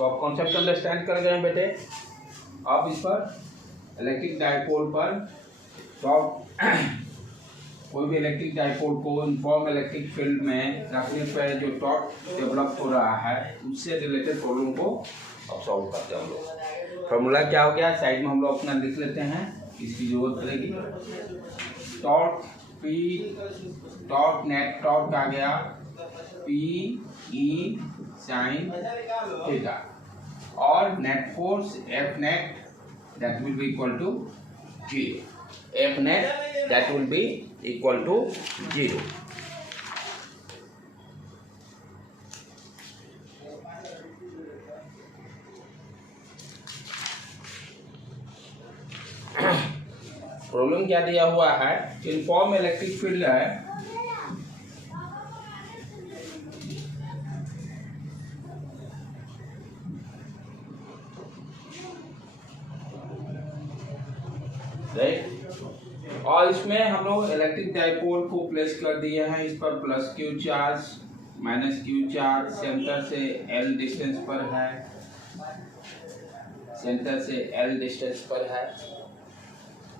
तो आप concept understand कर गए बेटे। अब इस पर इलेक्ट्रिक डाइपोल पर टॉर्क कोई भी इलेक्ट्रिक डाइपोल को यूनिफॉर्म इलेक्ट्रिक फील्ड में रखने पर जो टॉर्क डेवलप हो रहा है उससे रिलेटेड प्रॉब्लम को अब सॉल्व करते हैं हम लोग। फॉर्मूला क्या हो गया, साइड में हम लोग अपना लिख लेते हैं, इसकी जरूरत पड़ेगी। Torque P, torque net torque आ गया पी ई साइन थीटा, और net force F net that will be equal to 0, F net that will be equal to 0। Problem क्या दिया हुआ है, यूनिफॉर्म इलेक्ट्रिक फील्ड है, राइट, और इसमें हम लोग इलेक्ट्रिक डाइपोल को प्लेस कर दिए हैं, इस पर plus Q charge minus Q charge centre से एल डिस्टेंस पर है, सेंटर से एल डिस्टेंस पर है,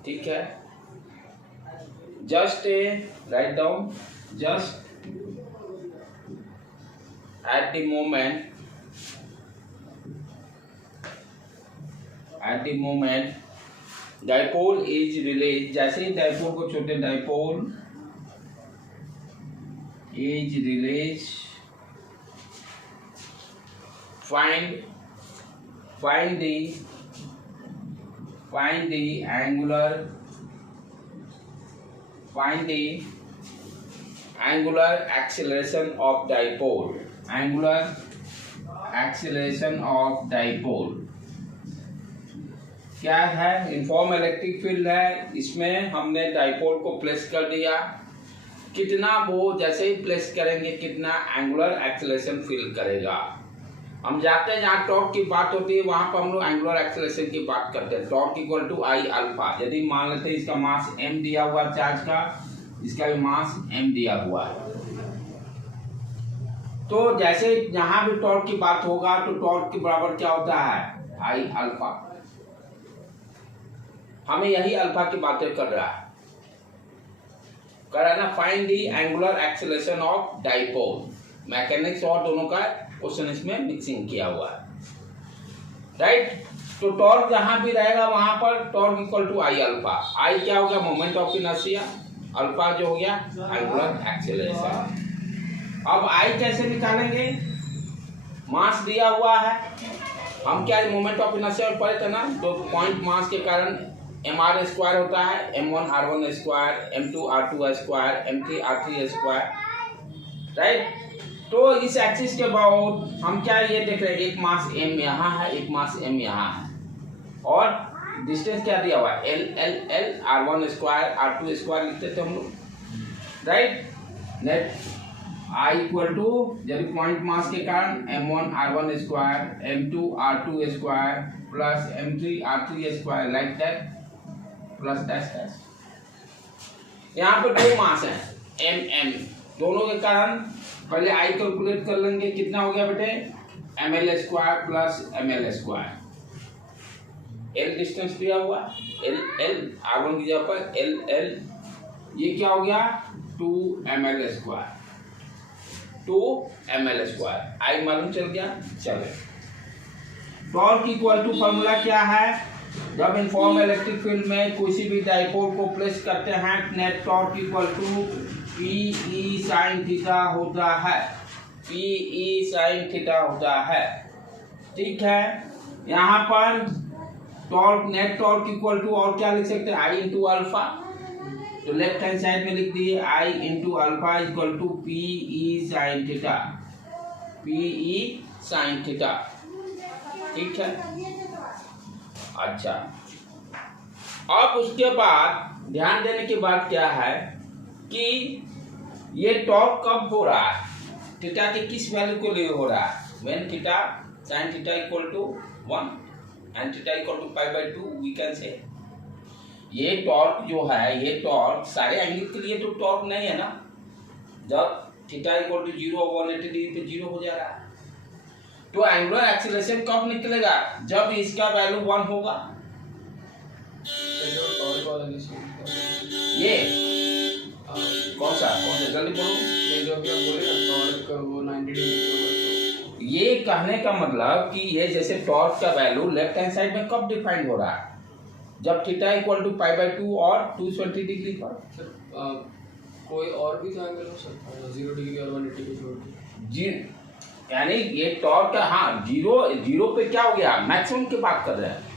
ठीक है। Just write down, just at the moment dipole is release, जैसे ही डाइपोल को छोटे dipole is release, find the angular acceleration of dipole, angular acceleration of dipole क्या है, यूनिफॉर्म इलेक्ट्रिक फील्ड है, इसमें हमने डाइपोल को प्लेस कर दिया, कितना वो जैसे ही प्लेस करेंगे कितना एंगुलर एक्सेलरेशन फील करेगा। हम जाते हैं जहाँ टॉर्क की बात होती है वहां पर हम लोग एंगुलर एक्सेलरेशन की बात करते हैं। Torque equal to I alpha, यदि मान लेते हैं इसका मास m दिया हुआ चार्ज का, इसका भी मास m दिया हुआ है, तो जैसे जहां भी टॉर्क की बात होगा तो टॉर्क के बराबर क्या होता है, आई अल्फा। हमें यही अल्फा की बातें कर रहा है ना, find the angular acceleration of dipole. Mechanics और दोनों का क्वेश्चन इसमें मिक्सिंग किया हुआ है, राइट। तो टॉर्क जहां भी रहेगा वहां पर torque equal to I alpha. I क्या हो गया, मोमेंट ऑफ इनर्शिया, अल्फा जो हो गया एंगुलर एक्सेलरेशन। अब आई कैसे निकालेंगे, मास दिया हुआ है, हम क्या मोमेंट ऑफ इनर्शिया पढ़े थे ना, तो पॉइंट मास के कारण mr स्क्वायर होता है, m1 r1 square, m2 r2 square, m3 r3 square, right. तो इस एक्सिस के बाद हम क्या ये देख रहे हैं, एक मास m यहाँ है, एक मास m यहाँ है, और डिस्टेंस क्या दिया हुआ है, l r1 square r2 square लिखते थे हम लोग, right. Net I equal to यदि पॉइंट मास के कारण m1 r1 square, m2 r2 square plus m3 r3 square, like that, plus dash dash. यहाँ पे दो मास हैं m दोनों के कारण पहले I कैलकुलेट कर लेंगे, कितना हो गया बेटे, ml square plus ml square, l distance दिया हुआ l r1 की जगह पर l, ये क्या हो गया 2ml square, 2ml square, I मालूम चल गया। चलो, टॉर्क इक्वल टू फॉर्मूला क्या है, जब यूनिफॉर्म इलेक्ट्रिक फील्ड में किसी भी डाइपोल को प्लेस करते हैं, net torque equal to P E sine theta होता है, पी ई साइन थीटा होता है, ठीक है। यहाँ पर torque net torque equal to और क्या लिख सकते हैं, आई इंटू अल्फा, तो लेफ्ट हैंड साइड में लिख दिए I into alpha equal to P E sine theta, P E sine theta, ठीक है। अच्छा, अब उसके बाद ध्यान देने की बात क्या है कि ये टॉर्क कब हो रहा है, थीटा के किस वैल्यू को लिए हो रहा है, when theta sine theta equal to 1 and theta equal to π/2, we can say ये टॉर्क जो है, ये टॉर्क सारे एंगल के लिए तो टॉर्क नहीं है ना, जब थीटा इक्वल टू 0 180 डिग्री पे 0 हो जा रहा है, तो एंगुलर एक्सीलरेशन कब निकलेगा? जब इसका वैल्यू 1 होगा। ये कौन सा जल्दी बोलो। ये जो अभी आप बोले ना टॉर्क वो 90 डिग्री। ये कहने का मतलब कि ये जैसे टॉर्क का वैल्यू लेफ्ट हैंड साइड में कब डिफाइन हो रहा है? जब theta equal to pi by 2 और 220 डिग्री पर। कोई और भी तो एंगल हो सकता है 0 डिग्री और 180 को छोड़ के। जी, यानी ये टॉर्क का, हाँ, जीरो पे क्या हो गया? मैक्सिमम की बात कर रहे हैं।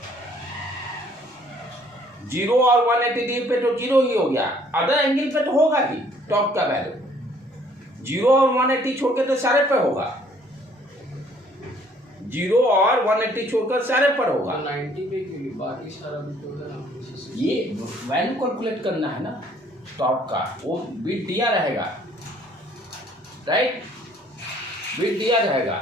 0 और 180 डिग्री पे तो 0 ही हो गया, अदर एंगल पे तो होगा ही टॉर्क का वैल्यू। 0 और 180 छोड़ के तो सारे पे होगा। 0 और 180 छोड़कर सारे पर होगा। तो 90 पे क्यों? बाकी सारा भी तो है ना। ये वैल्यू कैलकुलेट करना है ना टॉर्क का, वो बिट दिया रहेगा, राइट? बिट दिया रहेगा।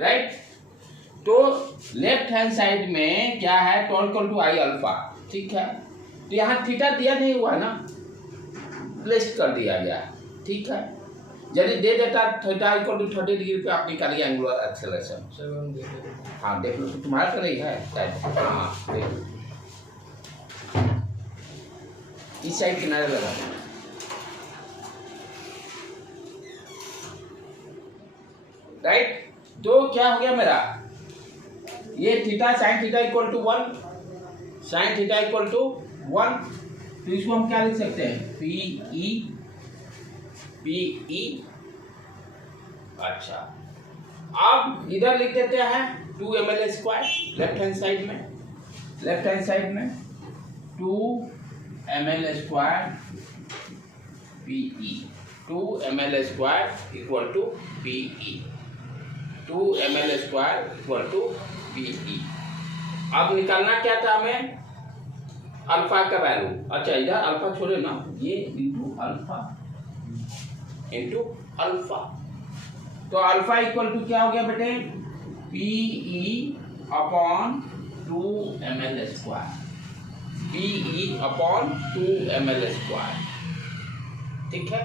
राइट? तो लेफ्ट हैंड साइड में क्या है? Torque equal to I alpha, ठीक है। तो यहाँ थीटा दिया नहीं हुआ ना, प्लेस कर दिया गया, ठीक है। यदि दे देता थीटा इक्वल टू 30 डिग्री पे आप निकालिए एंगुलर एक्सेलरेशन। हाँ देख लो, तो तुम्हारा तो नहीं है शायद। हाँ देख लो, इस साइड किनारे लगा। राइट? तो क्या हो गया मेरा? ये theta sine theta equal to 1, sine theta equal to 1, तो इसको हम क्या लिख सकते हैं? P E. अच्छा, अब इधर लिख देते हैं 2 ml square left hand side में 2 ml square PE. 2 ml square equal to PE. 2 ml square equal to PE. अब निकालना क्या था हमें? अल्फा का वैल्यू। अच्छा, इधर अल्फा छोड़े ना, ये इंटू अल्फा। तो अल्फा इक्वल टू क्या हो गया बेटे? PE upon 2 ml square. PE upon 2 ml square, ठीक है।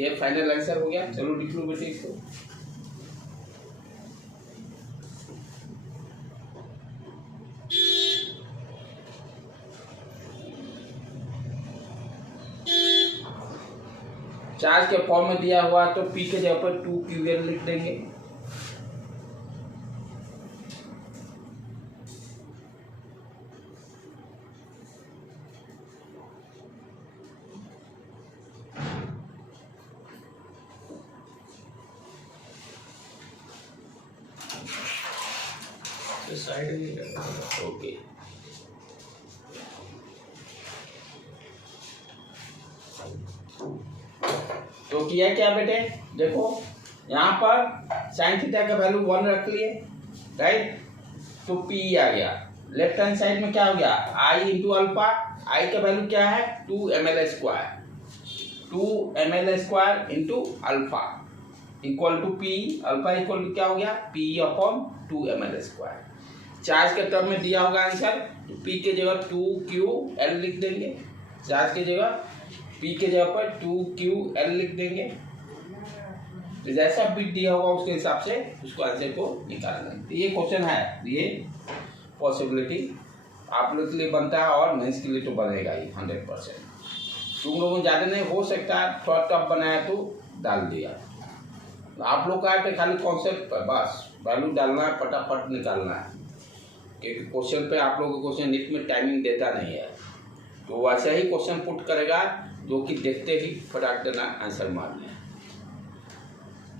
ये फाइनल आंसर हो गया। चलो लिख लो बेटे इसको। चार्ज के फॉर्म में दिया हुआ तो P के जगह पर 2ql लिख देंगे। साइड में ओके, तो किया क्या बेटे? देखो यहाँ पर साइन थीटा का वैल्यू 1 रख लिए, राइट? तो P आ गया। लेफ्ट हैंड साइड में क्या हो गया? I into alpha. I का वैल्यू क्या है? 2 ml square. 2 ml square into alpha equal to P। Alpha equal to क्या हो गया? P upon 2 ml square. Charge के टर्म में दिया होगा आंसर, तो P के जगह 2ql लिख देंगे। चार्ज की जगह P के जगह पर 2ql लिख देंगे। तो जैसा बिट दिया होगा उसके हिसाब से उसको आंसर को निकालना है। तो ये क्वेश्चन है, ये पॉसिबिलिटी आप लोग के लिए बनता है और मेंस के लिए तो बनेगा ही 100%। तुम लोगों को ज़्यादा नहीं हो सकता है, थोड़ा टफ बनाया तो डाल दिया। तो आप लोग का है तो खाली कॉन्सेप्ट पर बस वैल्यू डालना है, फटाफट निकालना है, क्योंकि क्वेश्चन पे आप लोगों को क्वेश्चन नीट में टाइमिंग देता नहीं है। तो वैसा ही क्वेश्चन पुट करेगा जो कि देखते ही फटाक देना आंसर मारना है।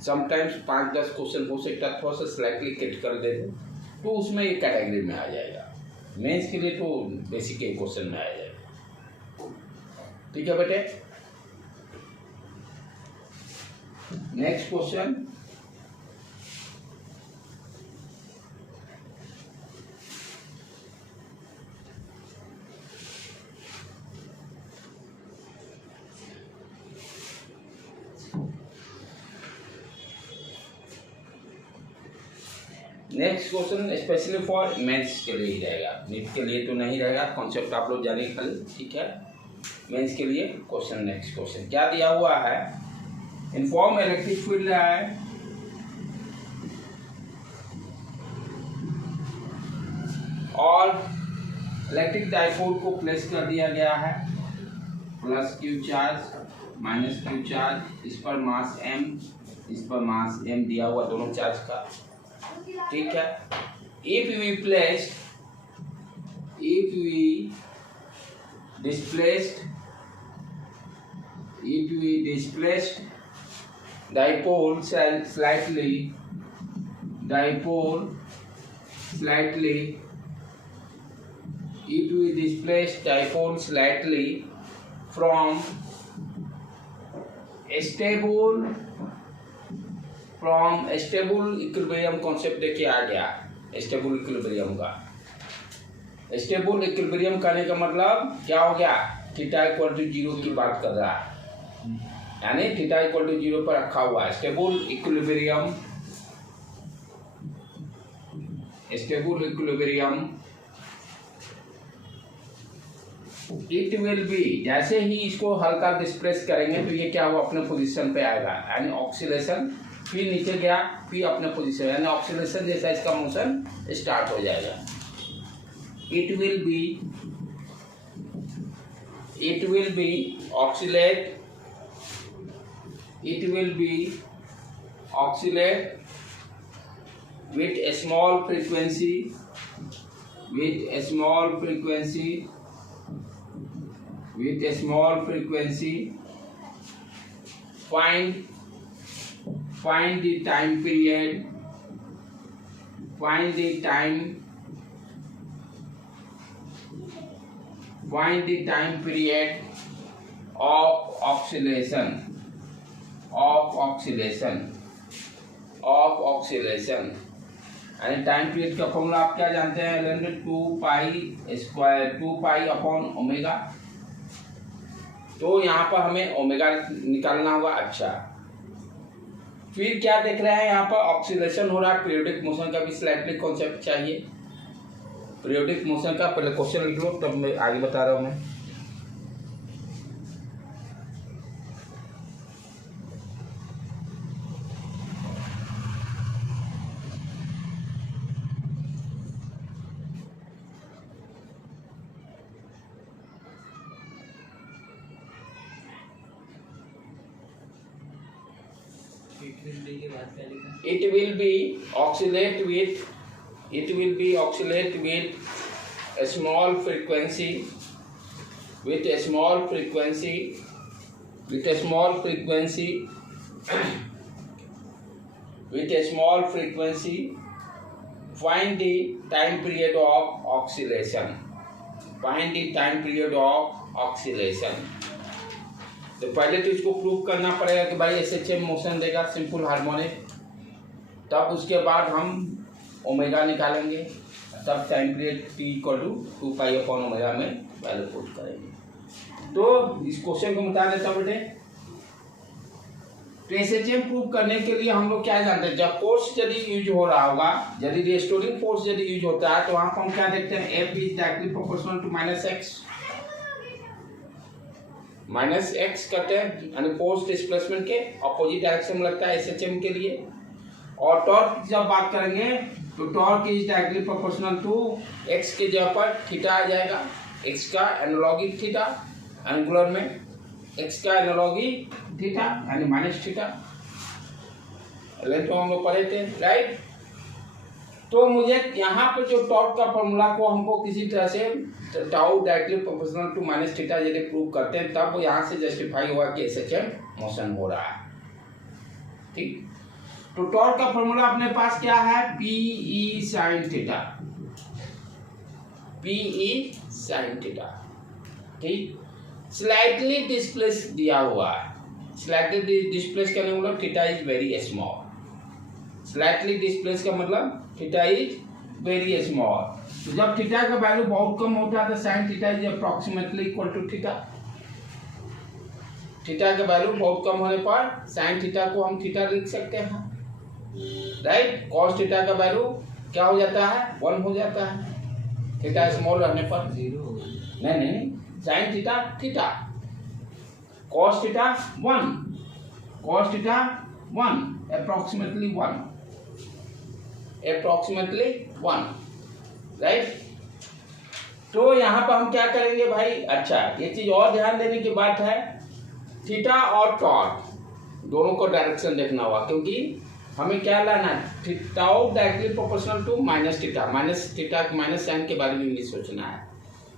समटाइम्स 5-10 क्वेश्चन हो सकता है, थोड़ा सा स्लाइटली कट कर दे तो उसमें ये कैटेगरी में आ जाएगा। मेंस के लिए तो बेसिक के क्वेश्चन में आ जाएगा। ठीक है बेटे, next question. Next question specially for mains के लिए ही रहेगा, नीट के लिए तो नहीं रहेगा, कॉन्सेप्ट आप लोग जाने खाली, ठीक है। मेंस के लिए क्वेश्चन, नेक्स्ट क्वेश्चन क्या दिया हुआ है, इन्फॉर्म इलेक्ट्रिक फील्ड है और इलेक्ट्रिक डाइपोल को प्लेस कर दिया गया है, plus Q charge minus Q charge, इस पर मास m, इस पर मास m दिया हुआ दोनों चार्ज का, ठीक है। If we displaced dipole slightly from stable equilibrium concept देखिए आ गया, स्टेबल इक्विलिब्रियम का। स्टेबल इक्विलिब्रियम करने का मतलब क्या हो गया, थीटा इक्वल टू 0 की बात कर रहा है, यानी थीटा इक्वल टू 0 पर रखा हुआ है। Stable equilibrium it will be, जैसे ही इसको हल्का डिस्प्लेस करेंगे तो ये क्या हुआ, अपने पोजीशन पे आएगा, यानी ऑक्सीलेशन, फिर नीचे गया, फिर अपने पोजीशन, यानी ऑक्सीलेशन जैसा इसका मोशन स्टार्ट हो जाएगा। It will be oscillate with a small frequency find the time period of oscillation यानी टाइम पीरियड का फॉर्मूला आप क्या जानते हैं, lambda 2 पाई अपॉन ओमेगा, तो यहाँ पर हमें ओमेगा निकालना होगा। अच्छा, फिर क्या देख रहे हैं, यहाँ पर ऑक्सीलेशन हो रहा है, पीरियोडिक मोशन का भी स्लाइटली कॉन्सेप्ट चाहिए। पीरियोडिक मोशन का पहले क्वेश्चन लिख लो, तब मैं आगे बता रहा हूँ मैं। It will be oscillate with a small frequency find the time period of oscillation। तो पहले तो इसको प्रूव करना पड़ेगा कि भाई SHM मोशन देगा सिंपल हार्मोनिक, तब उसके बाद हम ओमेगा निकालेंगे, तब time period T = 2 pi upon omega में वैल्यू पुट करेंगे। तो इस क्वेश्चन को बता देता बेटे, तो SHM प्रूव करने के लिए हम लोग क्या जानते हैं, जब फोर्स यदि यूज हो रहा होगा, यदि रिस्टोरिंग फोर्स यदि यूज होता है, तो वहां पर हम क्या देखते हैं, F is directly proportional to minus X करते हैं, यानी फोर्स डिस्प्लेसमेंट के अपोजिट डायरेक्शन में लगता है SHM के लिए। और टॉर्क जब बात करेंगे तो torque is directly proportional to X के जगह पर थीटा आ जाएगा, एक्स का एनालॉगी थीटा, एंगुलर में एक्स का एनालॉगी थीटा यानी माइनस थीटा, तो हम लोग पढ़े थे, राइट। तो मुझे यहाँ पे जो टॉर्क का फॉर्मूला को हमको किसी तरह से tau directly proportional to minus theta यदि प्रूव करते हैं, तब यहाँ से जस्टिफाई हुआ कि SHM मोशन हो रहा है, ठीक। तो टॉर्क का फॉर्मूला अपने पास क्या है, PE sin थीटा, ठीक। स्लाइटली डिस्प्लेस दिया हुआ है, स्लाइटली डिस्प्लेस करने का मतलब theta is very small, slightly displace का मतलब थीटा इज वेरी स्मॉल। तो जब थीटा का वैल्यू बहुत कम होता है तो sine theta is approximately equal to theta. Theta का वैल्यू बहुत कम होने पर साइन थीटा को हम थीटा लिख सकते हैं, राइट। कॉस थीटा का वैल्यू क्या हो जाता है 1 हो जाता है थीटा स्मॉल रहने पर। 0 हो गया। नहीं sine theta theta cos theta 1 cos theta 1 approximately 1 right. तो यहाँ पर हम क्या करेंगे भाई, अच्छा ये चीज और ध्यान देने की बात है, थीटा और टॉर्क दोनों को डायरेक्शन देखना होगा, क्योंकि हमें क्या लाना है, tau directly proportional to minus theta minus sine के बारे में भी सोचना है।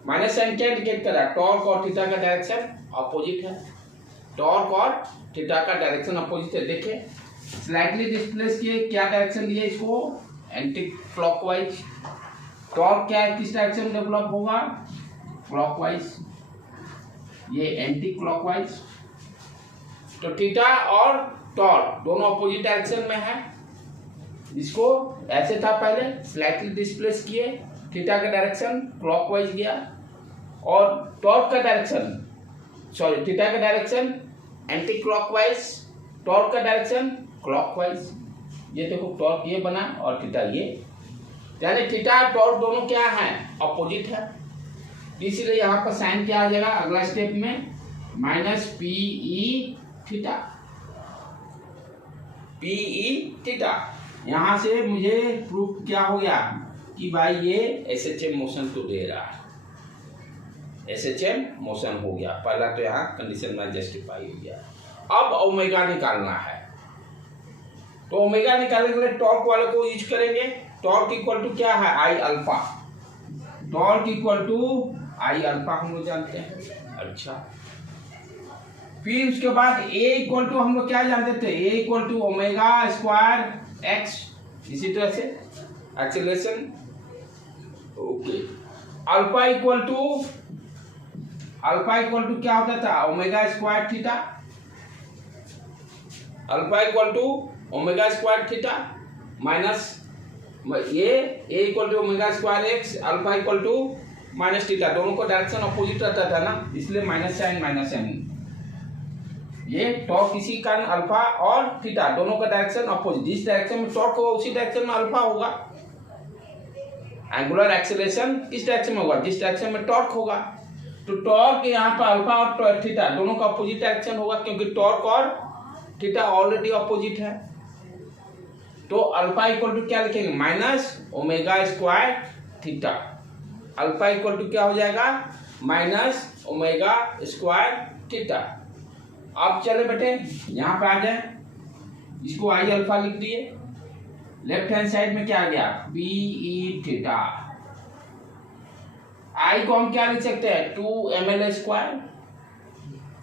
माइनस साइन क्या इंडिकेट कर रहा है, टॉर्क और थीटा का डायरेक्शन अपोजिट है, टॉर्क और थीटा का डायरेक्शन अपोजिट है। देखिए स्लाइटली डिस्प्लेस किए, क्या डायरेक्शन दिए इसको, एंटी क्लॉकवाइज। टॉर्क क्या है, किस डायरेक्शन में डेवलप होगा, क्लॉकवाइज, ये एंटी क्लॉकवाइज। तो थीटा और टॉर्क दोनों अपोजिट डायरेक्शन में है। इसको ऐसे था पहले, स्लाइटली डिस्प्लेस किए, थीटा का डायरेक्शन क्लॉकवाइज गया और टॉर्क का डायरेक्शन थीटा का डायरेक्शन एंटी क्लॉकवाइज, टॉर्क का डायरेक्शन क्लॉकवाइज। ये देखो टॉर्क ये बना और थीटा ये, यानी थीटा और टॉर्क दोनों क्या है, अपोजिट है। इसलिए यहाँ पर साइन क्या आ जाएगा अगला स्टेप में, minus P E theta, P E theta. यहाँ से मुझे प्रूफ क्या हो गया कि भाई ये एसएचएम मोशन तो दे रहा है, एसएचएम मोशन हो गया। पहला तो यहाँ कंडीशन में जस्टिफाई हो गया। अब ओमेगा निकालना है, तो ओमेगा निकालने के लिए टॉर्क वाले को यूज करेंगे। टॉर्क इक्वल टू क्या है, I alpha, torque equal to I alpha हम लोग जानते हैं। अच्छा फिर उसके बाद ए इक्वल टू हम लोग क्या जानते थे, A equal to omega square X, इसी तरह से acceleration. Okay alpha equal to क्या होता था, omega square theta, alpha equal to omega square theta minus ये A equal to omega square X, alpha equal to minus theta, दोनों को direction opposite रहता था ना, इसलिए माइनस साइन। ये टॉर्क इसी कारण अल्फा और थीटा दोनों का डायरेक्शन अपोजिट, जिस डायरेक्शन में टॉर्क होगा उसी डायरेक्शन में अल्फा होगा। एंगुलर एक्सेलरेशन किस डायरेक्शन में होगा, जिस डायरेक्शन में टॉर्क होगा। तो टॉर्क यहाँ पर अल्फा और थीटा दोनों का अपोजिट डायरेक्शन होगा, क्योंकि टॉर्क और थीटा ऑलरेडी अपोजिट है। तो अल्फा इक्वल टू क्या लिखेंगे, minus omega square theta. Alpha equal to क्या हो जाएगा, माइनस ओमेगा स्क्वायर थीटा। अब चले बेटे यहाँ पे आ जाए, इसको आई अल्फा लिख दिए, लेफ्ट हैंड साइड में क्या आ गया, पी ई थीटा। आई को हम क्या लिख सकते हैं, 2ml स्क्वायर,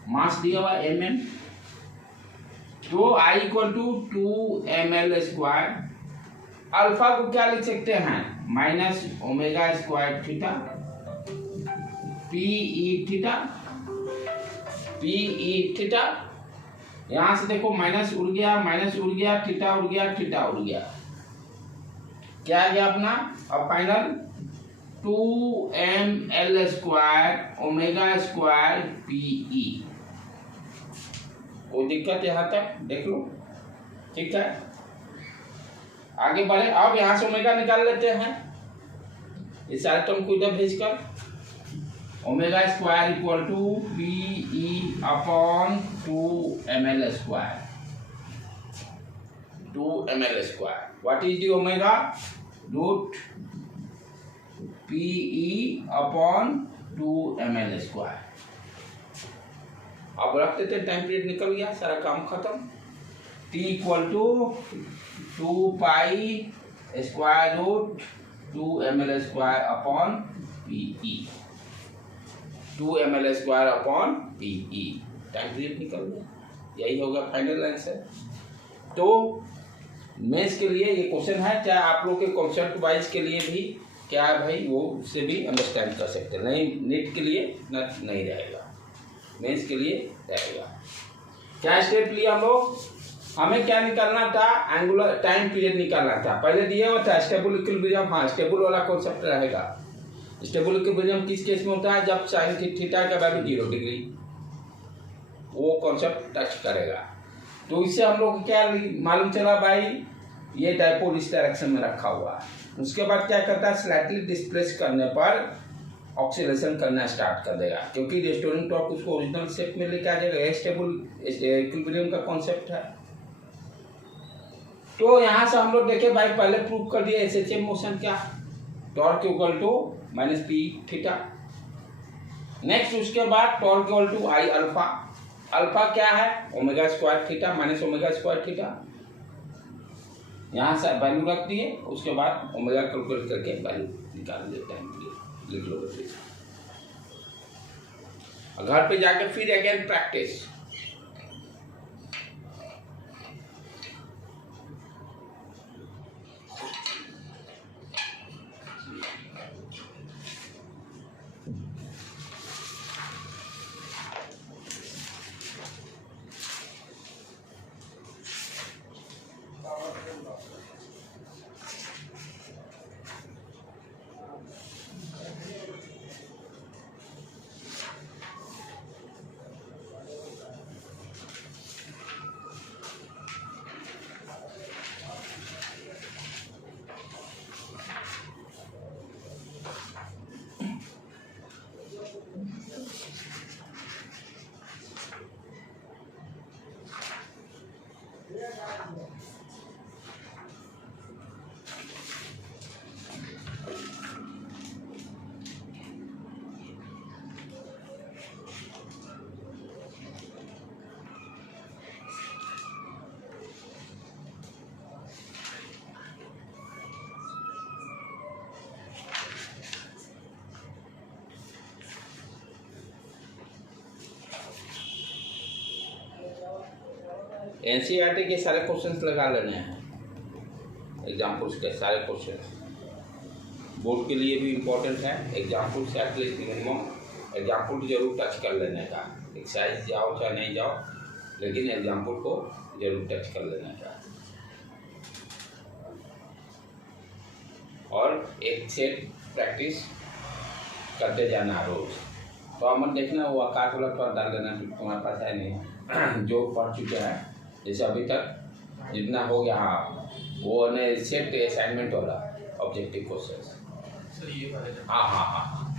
मास दिया हुआ mm, तो I equal to 2ml square. Alpha को क्या लिख सकते हैं, minus omega square theta, P E theta. यहां से देखो माइनस उड़ गया, थीटा उड़ गया, क्या आ गया अपना, अब final 2ml square omega square P E. कोई दिक्कत यहाँ तक देख लो, ठीक है। आगे बढ़े, अब यहाँ से ओमेगा निकाल लेते हैं, इस सारे टर्म को इधर भेजकर, omega square equal to P E upon 2ml square, 2ml square. What is the omega, root P E upon 2ml square. अब रख देते, टाइम पीरियड निकल गया, सारा काम खत्म। T equal to 2 pi square root 2ml square upon PE, 2ml square upon PE, time period निकल गया। यही होगा फाइनल आंसर। तो मेंस के लिए ये क्वेश्चन है, चाहे आप लोग के कॉन्सेप्ट वाइज के लिए भी क्या है भाई, वो उससे भी अंडरस्टैंड कर सकते हैं। नहीं नीट के लिए नहीं रहेगा, मेंस के लिए रहेगा। क्या स्टेप लिया हम लोग, हमें क्या निकालना था, एंगुलर टाइम पीरियड निकालना था। पहले दिया हुआ था स्टेबल इक्विलिब्रियम, हाँ स्टेबल वाला कॉन्सेप्ट रहेगा। स्टेबल इक्विलिब्रियम किस केस में होता है, जब साइन थीटा का वैल्यू 0 डिग्री, वो कॉन्सेप्ट टच करेगा। तो इससे हम लोग को क्या मालूम चला भाई, ये डायपोल इस डायरेक्शन में रखा हुआ है, उसके बाद क्या करता है, स्लाइटली डिस्प्लेस करने पर ऑक्सीडेशन करना स्टार्ट कर देगा, क्योंकि रेस्टोरिंग टॉर्क उसको ओरिजिनल शेप में लेके आ जाएगा। यह स्टेबल इक्विलिब्रियम का कॉन्सेप्ट है। तो यहाँ से हम लोग देखे भाई, पहले प्रूव कर दिया एसएचएम मोशन क्या, torque equal to minus P theta. Next उसके बाद torque equal to I alpha. Alpha क्या है, omega square theta minus omega square theta. यहाँ से वैल्यू रख दिए, उसके बाद ओमेगा कैलकुलेट करके वैल्यू निकाल देते हैं, लिख लो बस। घर पे जाके फिर अगेन प्रैक्टिस। एनसीईआरटी के सारे क्वेश्चंस लगा लेने हैं, एग्जाम्पल्स के सारे क्वेश्चन बोर्ड के लिए भी इम्पोर्टेंट है। एग्जाम्पल से एटलीस्ट मिनिमम एग्जाम्पल जरूर टच कर लेने का, एक्सरसाइज जाओ चाहे नहीं जाओ, लेकिन एग्जाम्पल को जरूर टच कर लेने का। और एक सेट प्रैक्टिस करते जाना रोज। तो अमन देखना वो आकाश वाला पर डाल देना, तुम्हारे पास है नहीं जो पढ़ चुके हैं, जैसे अभी तक जितना हो गया। हाँ वो ने सेट असाइनमेंट वाला ऑब्जेक्टिव क्वेश्चन। हाँ हाँ हाँ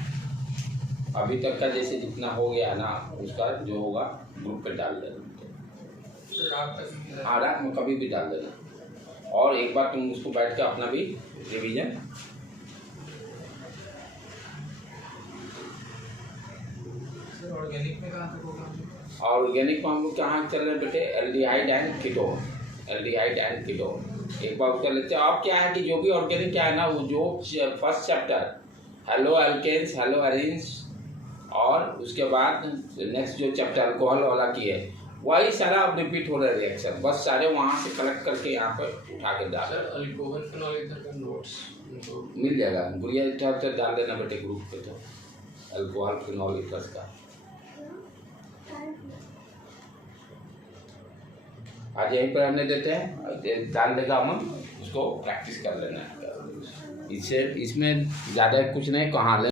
अभी तक का जैसे जितना हो गया ना, उसका जो होगा ग्रुप पे डाल देना। हाँ रात में कभी भी डाल देना, और एक बार तुम उसको बैठ के अपना भी रिवीजन। ऑर्गेनिक में कहाँ तक होगा? ऑर्गेनिक में हम लोग कहाँ चल रहे हैं बेटे, aldehyde and ketone, aldehyde and ketone एक बार उसका लेते हैं। अब क्या है कि जो भी ऑर्गेनिक क्या है ना, वो जो first chapter haloalkanes, haloarenes, और उसके बाद नेक्स्ट जो चैप्टर अल्कोहल वाला की है, वही सारा अब रिपीट हो रहा है रिएक्शन, बस सारे वहाँ से कलेक्ट करके यहाँ पर उठा के डाल। अल्कोहल फिनॉल ईथर का नोट्स मिल जाएगा, गुड़िया इधर डाल देना बेटे ग्रुप पे। तो अल्कोहल फिनॉल ईथर का आज यहीं पर रहने देते हैं, डाल देगा अमन, उसको प्रैक्टिस कर लेना है। इससे इसमें ज़्यादा कुछ नहीं, कहाँ ले